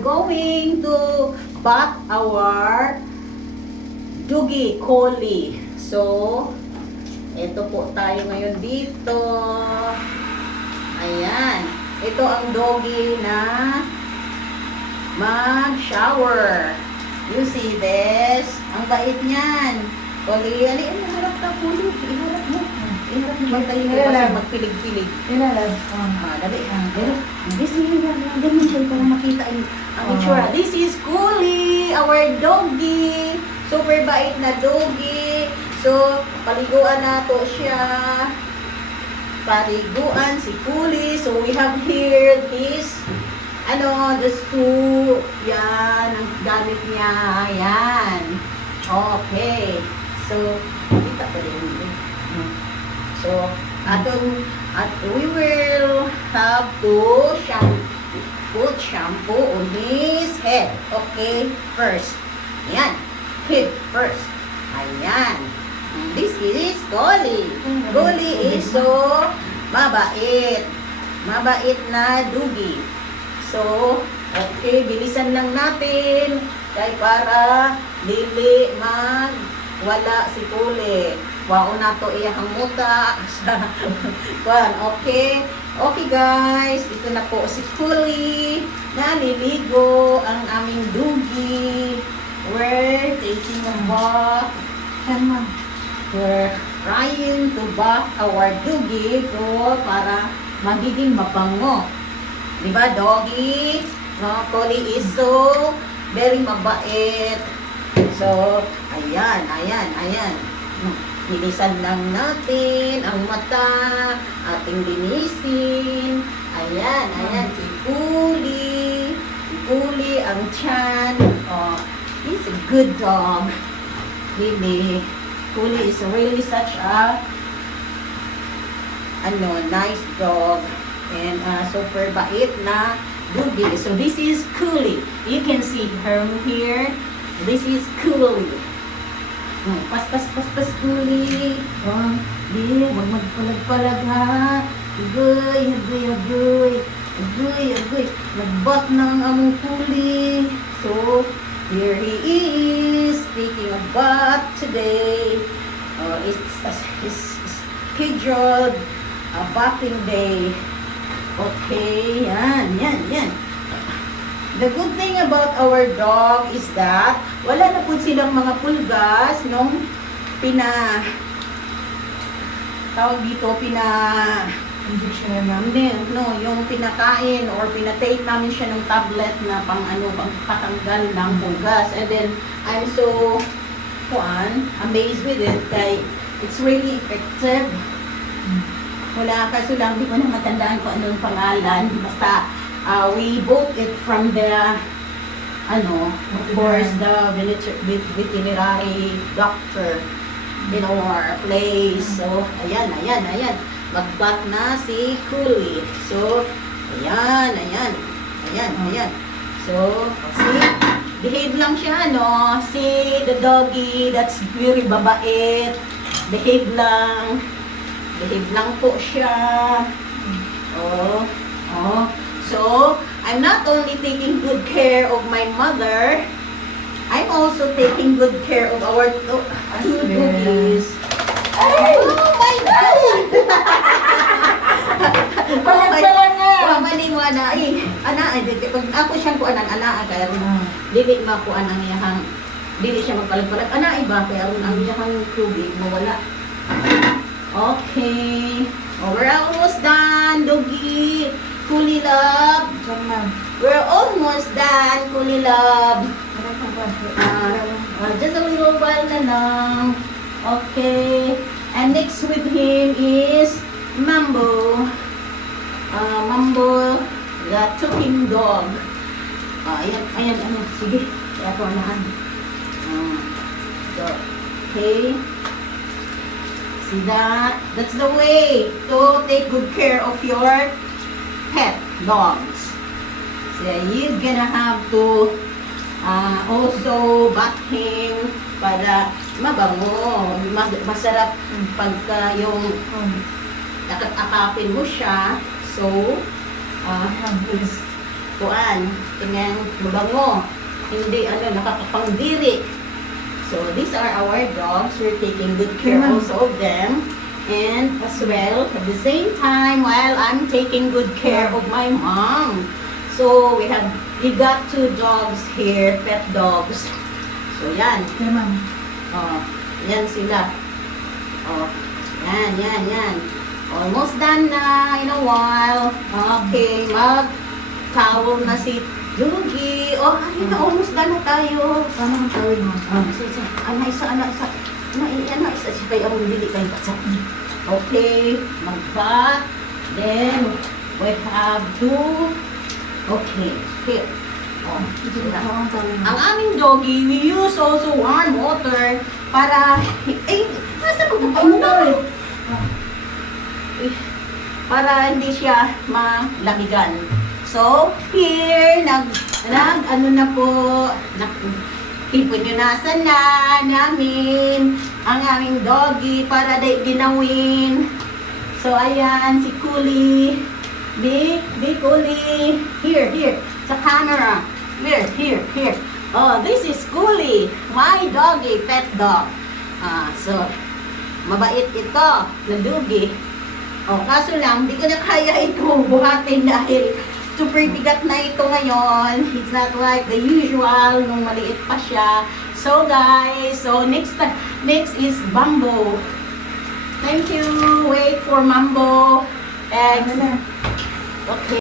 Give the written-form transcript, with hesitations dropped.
going to bath our Doggy Collie. So, ito po tayo ngayon dito. Ayan. Ito ang doggy na mag-shower. You see this? Ang bait niyan. Collie, alin, harap na po. Iharap mo. Iharap mo. Magdali mo kasi magpilig-pilig. Ilalab. Dali. This is ganun siya para makita ang itsura. This is Collie, our doggy. Super bait na doggy. So, paliguan na to siya. Paliguan si Collie. So, we have here his the suit. Yan, ang gamit niya. Yan. Okay. So, kita pa rin. So, we will have to put shampoo on his head. Okay? First. Ayan. Head first. Ayan. This is Collie. Collie is so mabait. Mabait na doggy. So, okay, bilisan lang natin kay para dili wala si Collie. Wao na to iyang muta sa kwan. Okay. Okay guys, ito na po si Collie. Naliligo ang aming doggy. We're taking a bath. We're trying to bath our doggy para magiging mabango. Diba, doggy? No, Collie is so very mabait. So, ayan. Linisan lang natin ang mata, ating linisin. Ayan, si Collie. Si Collie, ang tiyan. Oh, he's a good dog. Really. Collie is really such a nice dog. And super bait na doggy. So this is Collie. You can see her here. This is Collie. Pas Collie. Di, wag magpalag-palag ha. Agoy. Nagbat ng among Collie. So, here he is taking a bath today. It's his scheduled bathing day. Okay, yan. The good thing about our dog is that wala na po silang mga pulgas nung Injection namin. yung pinakain or pinatake namin siya ng tablet na pang patanggal ng pulgas. And then, I'm so amazed with it. Kaya, it's really effective. Wala, kaso lang, di ko na matandaan kung anong pangalan. Basta, we bought it from the, of course, the veterinary doctor in our place. So, ayan. Magbat na si Collie. So, ayan. So, see, behave lang siya, no? See, the doggy, that's very babait. Behave lang po siya. So, I'm not only taking good care of my mother, I'm also taking good care of our two doggies. Oh my God! Palag nga! Mali mo, ana. Pag ako siyang kuan ang ana, kaya dili makuan ang iyahang, dili siya magpalag-palag. Ana, iba, kaya ang iyahang tubig, mawala. Okay. We're almost done, doggy. Collie love. We're almost done, Collie love. Just a little while na lang. Okay. And next with him is Mambo. Mambo, the talking dog. Ayan, sige. Kaya po nahan. Okay. See that? That's the way to take good care of your pet dogs. So you're gonna have to also bath him para mabango. Masarap pagka yung akapin mo siya. So, kuan, tingnan, mabango. Hindi, nakakapangdiri. So, these are our dogs. We're taking good care also of them. And as well, at the same time, while I'm taking good care of my mom. So, we got 2 dogs here, pet dogs. So, yan. Okay, ma'am. Oh, yan sila. Oh, yan. Almost done na in a while. Okay, mag-towel na si Dugi. Oh, ayun na, almost done na tayo. Tama ang tawid mo. Isa. Siya kayo ang bili kayo basa. Okay, mag-bath. Then, we have to, okay, here. Oh, sila. Tama ang tawid mo. Ang aming doggy, we use also warm water para, nasa magpapaunaw para hindi siya malamigan. So, here, pinunasan na namin ang aming doggy para ginawin. So, ayan, si Kuli. Big Kuli. Here, sa camera. Here. Oh, this is Kuli, my doggy, pet dog. So, mabait ito, na doggy. Oh, kaso lang, di ko na kaya ito buhatin dahil super bigat na ito ngayon. It's not like the usual nung maliit pa siya. So guys, next is Bambo. Thank you. Wait for Mambo. And okay.